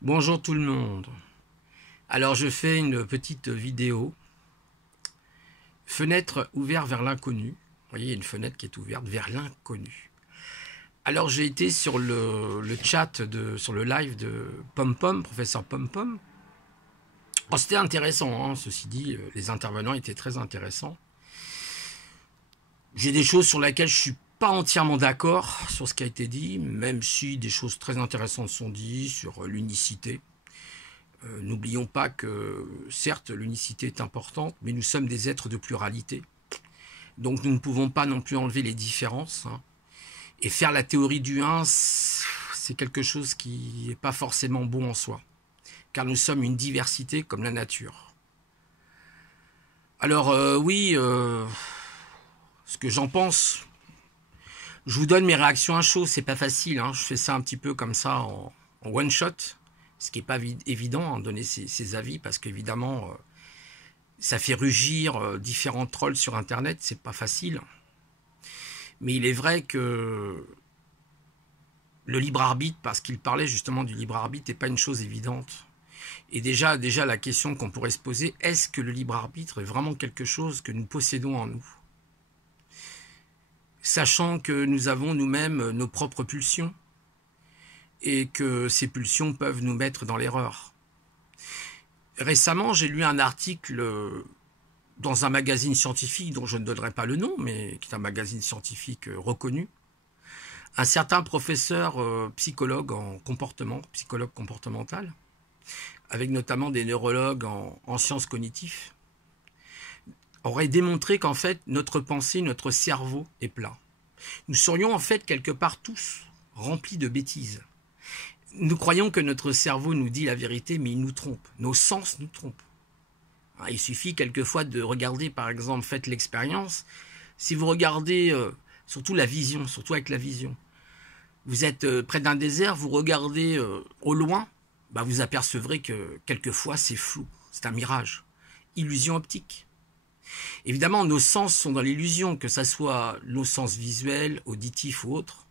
Bonjour tout le monde. Alors je fais une petite vidéo. Fenêtre ouverte vers l'inconnu. Vous voyez, il y a une fenêtre qui est ouverte vers l'inconnu. Alors j'ai été sur le chat, sur le live de Pom-Pom, professeur Pom-Pom. Oh, c'était intéressant, hein, ceci dit, les intervenants étaient très intéressants. J'ai des choses sur lesquelles je suis pas entièrement d'accord sur ce qui a été dit, même si des choses très intéressantes sont dites sur l'unicité. N'oublions pas que, certes, l'unicité est importante, mais nous sommes des êtres de pluralité. Donc nous ne pouvons pas non plus enlever les différences. Hein. Et faire la théorie du 1, c'est quelque chose qui n'est pas forcément bon en soi. Car nous sommes une diversité comme la nature. Alors oui, ce que j'en pense, je vous donne mes réactions à chaud, c'est pas facile. Hein. Je fais ça un petit peu comme ça en one shot. Ce qui n'est pas évident de donner ses avis, parce qu'évidemment, ça fait rugir différents trolls sur Internet, c'est pas facile. Mais il est vrai que le libre arbitre, parce qu'il parlait justement du libre arbitre, n'est pas une chose évidente. Et déjà la question qu'on pourrait se poser, est-ce que le libre arbitre est vraiment quelque chose que nous possédons en nous? Sachant que nous avons nous-mêmes nos propres pulsions, et que ces pulsions peuvent nous mettre dans l'erreur. Récemment, j'ai lu un article dans un magazine scientifique dont je ne donnerai pas le nom, mais qui est un magazine scientifique reconnu. Un certain professeur psychologue en comportement, psychologue comportemental, avec notamment des neurologues en sciences cognitives, aurait démontré qu'en fait, notre pensée, notre cerveau est plat. Nous serions en fait quelque part tous remplis de bêtises. Nous croyons que notre cerveau nous dit la vérité, mais il nous trompe. Nos sens nous trompent. Il suffit quelquefois de regarder, par exemple, faites l'expérience. Si vous regardez, surtout la vision, surtout avec la vision, vous êtes près d'un désert, vous regardez au loin, vous apercevrez que quelquefois c'est flou, c'est un mirage, illusion optique. Évidemment, nos sens sont dans l'illusion, que ce soit nos sens visuels, auditifs ou autres.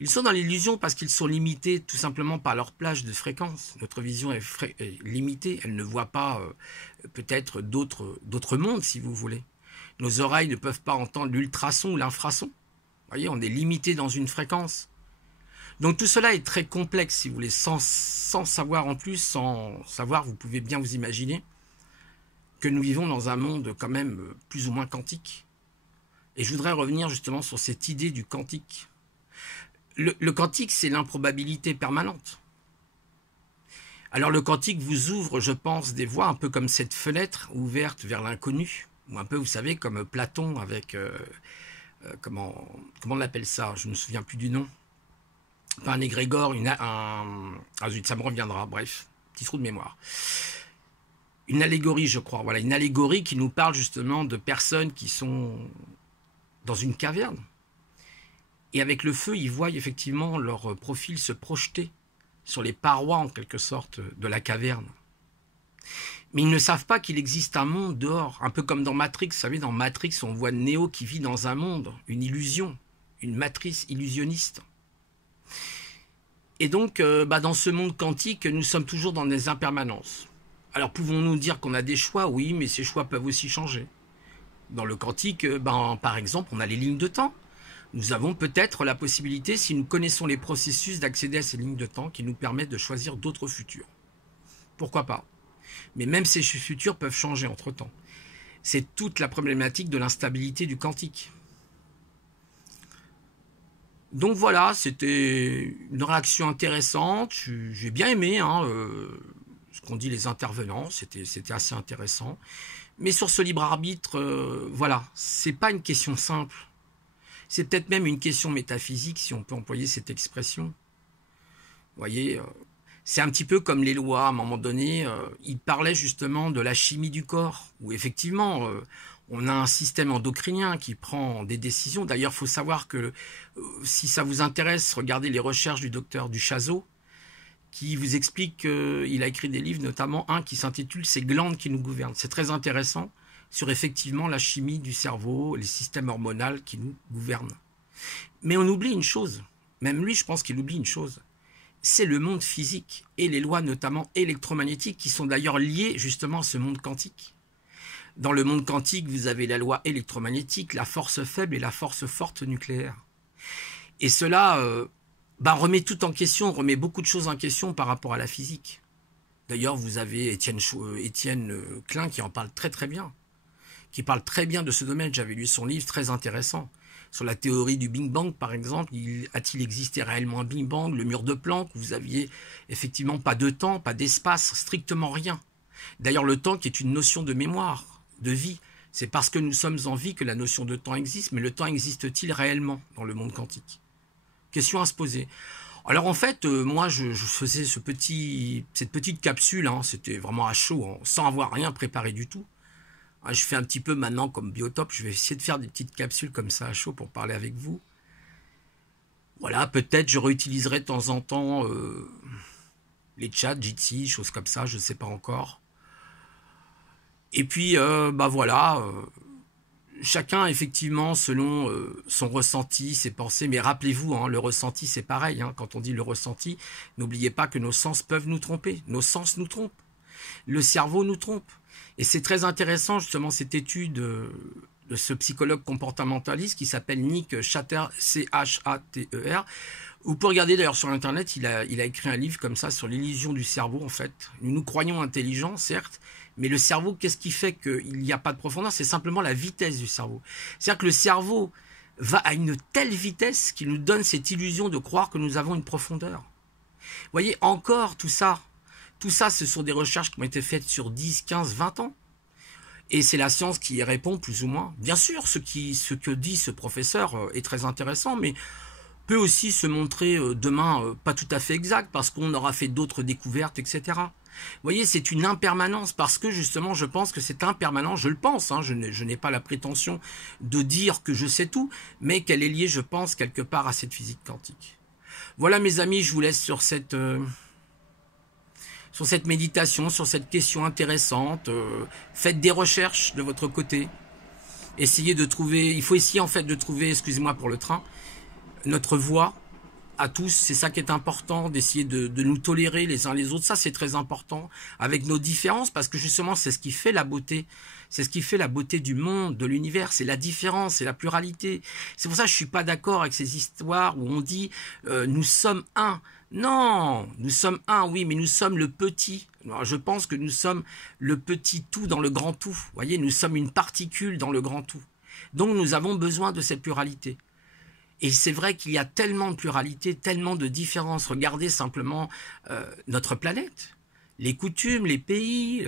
Ils sont dans l'illusion parce qu'ils sont limités tout simplement par leur plage de fréquence. Notre vision est limitée, elle ne voit pas peut-être d'autres mondes, si vous voulez. Nos oreilles ne peuvent pas entendre l'ultrason ou l'infrason. Vous voyez, on est limité dans une fréquence. Donc tout cela est très complexe, si vous voulez, sans savoir en plus, sans savoir, vous pouvez bien vous imaginer que nous vivons dans un monde quand même plus ou moins quantique. Et je voudrais revenir justement sur cette idée du quantique. Le quantique, c'est l'improbabilité permanente. Alors le quantique vous ouvre, je pense, des voies un peu comme cette fenêtre ouverte vers l'inconnu, ou un peu, vous savez, comme Platon avec, comment on appelle ça? Je ne me souviens plus du nom. Pas un égrégore, ah zut, ça me reviendra, bref, petit trou de mémoire. Une allégorie, je crois, voilà, une allégorie qui nous parle justement de personnes qui sont dans une caverne. Et avec le feu, ils voient effectivement leur profil se projeter sur les parois, en quelque sorte, de la caverne. Mais ils ne savent pas qu'il existe un monde dehors, un peu comme dans Matrix. Vous savez, dans Matrix, on voit Neo qui vit dans un monde, une illusion, une matrice illusionniste. Et donc, dans ce monde quantique, nous sommes toujours dans des impermanences. Alors, pouvons-nous dire qu'on a des choix? Oui, mais ces choix peuvent aussi changer. Dans le quantique, par exemple, on a les lignes de temps. Nous avons peut-être la possibilité, si nous connaissons les processus, d'accéder à ces lignes de temps qui nous permettent de choisir d'autres futurs. Pourquoi pas? Mais même ces futurs peuvent changer entre-temps. C'est toute la problématique de l'instabilité du quantique. Donc voilà, c'était une réaction intéressante. J'ai bien aimé ce qu'ont dit les intervenants, c'était assez intéressant. Mais sur ce libre arbitre, voilà, c'est pas une question simple. C'est peut-être même une question métaphysique, si on peut employer cette expression. Vous voyez, c'est un petit peu comme les lois. À un moment donné, ils parlaient justement de la chimie du corps, où effectivement, on a un système endocrinien qui prend des décisions. D'ailleurs, il faut savoir que, si ça vous intéresse, regardez les recherches du docteur Duchazot, qui vous explique qu'il a écrit des livres, notamment un qui s'intitule « Ces glandes qui nous gouvernent ». C'est très intéressant sur effectivement la chimie du cerveau, les systèmes hormonaux qui nous gouvernent. Mais on oublie une chose, même lui je pense qu'il oublie une chose, c'est le monde physique et les lois notamment électromagnétiques qui sont d'ailleurs liées justement à ce monde quantique. Dans le monde quantique, vous avez la loi électromagnétique, la force faible et la force forte nucléaire. Et cela remet tout en question, remet beaucoup de choses en question par rapport à la physique. D'ailleurs, vous avez Étienne Klein qui en parle très très bien, qui parle très bien de ce domaine. J'avais lu son livre très intéressant. Sur la théorie du Big Bang, par exemple, a-t-il existé réellement un Big Bang? Le mur de Planck, où vous aviez effectivement pas de temps, pas d'espace, strictement rien. D'ailleurs, le temps qui est une notion de mémoire, de vie, c'est parce que nous sommes en vie que la notion de temps existe, mais le temps existe-t-il réellement dans le monde quantique? Question à se poser. Alors en fait, moi je faisais cette petite capsule, hein, c'était vraiment à chaud, hein, sans avoir rien préparé du tout. Je fais un petit peu maintenant comme Biotope, je vais essayer de faire des petites capsules comme ça à chaud pour parler avec vous. Voilà, peut-être je réutiliserai de temps en temps les chats, Jitsi, choses comme ça, je ne sais pas encore. Et puis, voilà, chacun effectivement selon son ressenti, ses pensées, mais rappelez-vous, hein, le ressenti c'est pareil, hein, quand on dit le ressenti, n'oubliez pas que nos sens peuvent nous tromper, nos sens nous trompent, le cerveau nous trompe. Et c'est très intéressant justement cette étude de ce psychologue comportementaliste qui s'appelle Nick Chater, C-H-A-T-E-R. Vous pouvez regarder d'ailleurs sur internet, il a écrit un livre comme ça sur l'illusion du cerveau en fait. Nous croyons intelligents certes, mais le cerveau, qu'est-ce qui fait qu'il n'y a pas de profondeur? C'est simplement la vitesse du cerveau. C'est-à-dire que le cerveau va à une telle vitesse qu'il nous donne cette illusion de croire que nous avons une profondeur. Vous voyez, encore tout ça, ce sont des recherches qui ont été faites sur 10, 15, 20 ans. Et c'est la science qui y répond plus ou moins. Bien sûr, ce que dit ce professeur est très intéressant, mais peut aussi se montrer demain pas tout à fait exact, parce qu'on aura fait d'autres découvertes, etc. Vous voyez, c'est une impermanence, parce que justement, je pense que c'est impermanent, je le pense, hein, je n'ai pas la prétention de dire que je sais tout, mais qu'elle est liée, je pense, quelque part à cette physique quantique. Voilà mes amis, je vous laisse sur cette méditation, sur cette question intéressante. Faites des recherches de votre côté. Essayez de trouver, il faut essayer en fait de trouver, excusez-moi pour le train, notre voie à tous. C'est ça qui est important, d'essayer de nous tolérer les uns les autres. Ça, c'est très important, avec nos différences, parce que justement, c'est ce qui fait la beauté. C'est ce qui fait la beauté du monde, de l'univers. C'est la différence, c'est la pluralité. C'est pour ça que je suis pas d'accord avec ces histoires où on dit nous sommes un. Non, nous sommes un, oui, mais nous sommes le petit. Alors, je pense que nous sommes le petit tout dans le grand tout. Vous voyez, nous sommes une particule dans le grand tout. Donc, nous avons besoin de cette pluralité. Et c'est vrai qu'il y a tellement de pluralité, tellement de différences. Regardez simplement notre planète, les coutumes, les pays,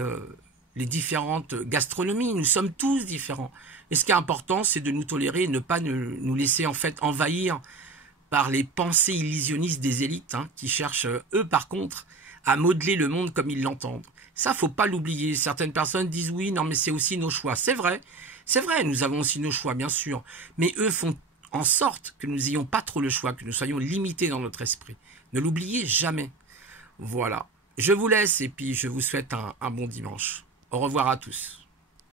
les différentes gastronomies. Nous sommes tous différents. Et ce qui est important, c'est de nous tolérer et ne pas nous laisser en fait envahir par les pensées illusionnistes des élites, hein, qui cherchent, eux par contre, à modeler le monde comme ils l'entendent. Ça, faut pas l'oublier. Certaines personnes disent oui, non mais c'est aussi nos choix. C'est vrai, nous avons aussi nos choix, bien sûr. Mais eux font en sorte que nous n'ayons pas trop le choix, que nous soyons limités dans notre esprit. Ne l'oubliez jamais. Voilà. Je vous laisse et puis je vous souhaite un bon dimanche. Au revoir à tous.